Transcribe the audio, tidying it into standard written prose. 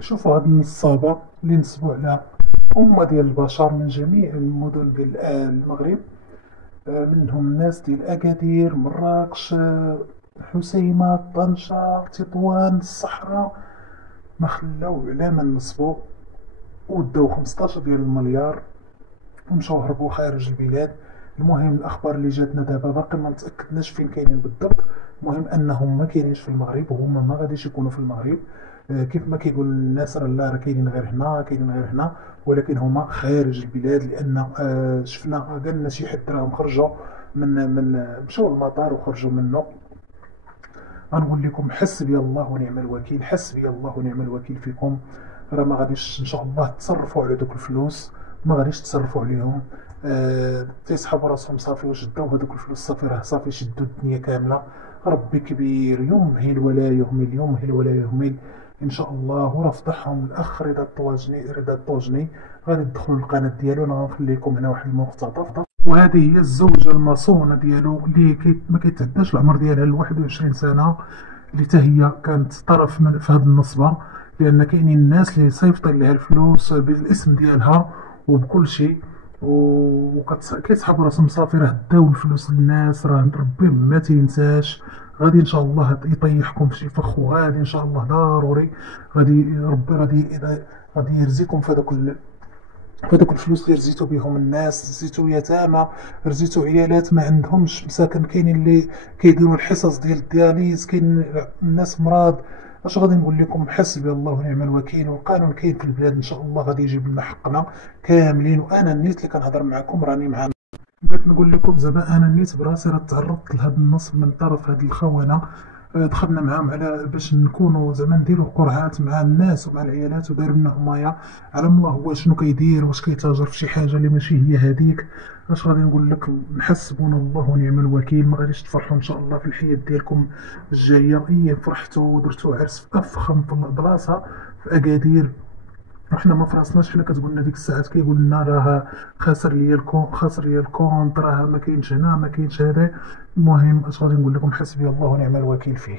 شوفوا هاد النصابة اللي نصبوا على أمة ديال البشر من جميع المدن ديال المغرب. منهم ناس ديال أكادير، مراكش، حسيمة، طنجة، تطوان، الصحراء. ما خلاو على ما نصبوا وداو 15 ديال المليار ومشاو هربوا خارج البلاد. المهم الأخبار اللي جاتنا دابا باقي ما متأكدناش فين كاينين بالضبط. المهم أنهم ما كاينينش في المغرب وهما ما غاديش يكونوا في المغرب. كيف ما كيقول الناس راه لا، راه كاينين غير هنا، كاينين غير هنا، ولكن هما خارج البلاد. لأن شفنا قالنا شي حد راهم خرجوا من مشاو للمطار وخرجوا منه. غنقول لكم حسبي الله ونعم الوكيل، حسبي الله ونعم الوكيل فيكم. راه ما غاديش ان شاء الله تصرفوا على دوك الفلوس، ما غاديش تصرفوا عليهم. تيسحبوا راسهم صافي واش داو هذوك الفلوس، صافي راه صافي شدوا الدنيا كامله. ربي كبير، يمهل ولا يهمل، يمهل ولا يهمل ان شاء الله. وراه فضحهم الاخ رضا الطوجني. غادي تدخلوا القناه ديالو، انا غنخلي لكم هنا واحد المقتطف. وهذه هي الزوجة المصونة ديالو اللي ما كيتعداش العمر ديالها ل 21 سنة، اللي حتى هي كانت طرف من في هذه النصبة. لأن كاينين الناس اللي صيفطين لها الفلوس بالاسم ديالها وبكل شيء، وكيسحبوا راسهم صافي راه داو الفلوس للناس. راه ربي ما تينساش. غادي ان شاء الله يطيحكم في شي فخ، وغادي ان شاء الله ضروري غادي ربي غادي يرزيكم في هذوك الفلوس اللي رزيتو بهم الناس. رزيتو يتامى، رزيتو عيالات ما عندهمش مساكن، كاينين اللي كيديروا الحصص ديال الدياليز، كاين الناس مرض. اش غادي نقول لكم؟ حسبي الله ونعم الوكيل. والقانون كاين في البلاد ان شاء الله غادي يجيب لنا حقنا كاملين. وانا النيت اللي كنهضر معكم راني مع، بغيت نقول لكم زعما انا نيت براسي راه تعرضت لهذا النصب من طرف هاد الخونه. دخلنا معاهم على باش نكونوا زعما نديروا قرعات مع الناس ومع العيالات، وداروا لنا همايا على الله هو شنو كيدير، واش كيتاجر في شي حاجه اللي ماشي هي هذيك. اش غادي نقول لك؟ نحسبنا الله ونعم الوكيل. ما غاديش تفرحوا ان شاء الله في الحياه ديالكم الجايه. فرحتوا ودرتوا عرس في افخم في البلاصه في اكادير، وحنا ما فراسناش. حنا كتقول لنا ديك الساعات كيقول لنا راه خاسر ليا الكونط، راه ما كاينش هنا، ما كاينش هذا. المهم اش غادي نقول لكم؟ حسبي الله ونعم الوكيل فيه.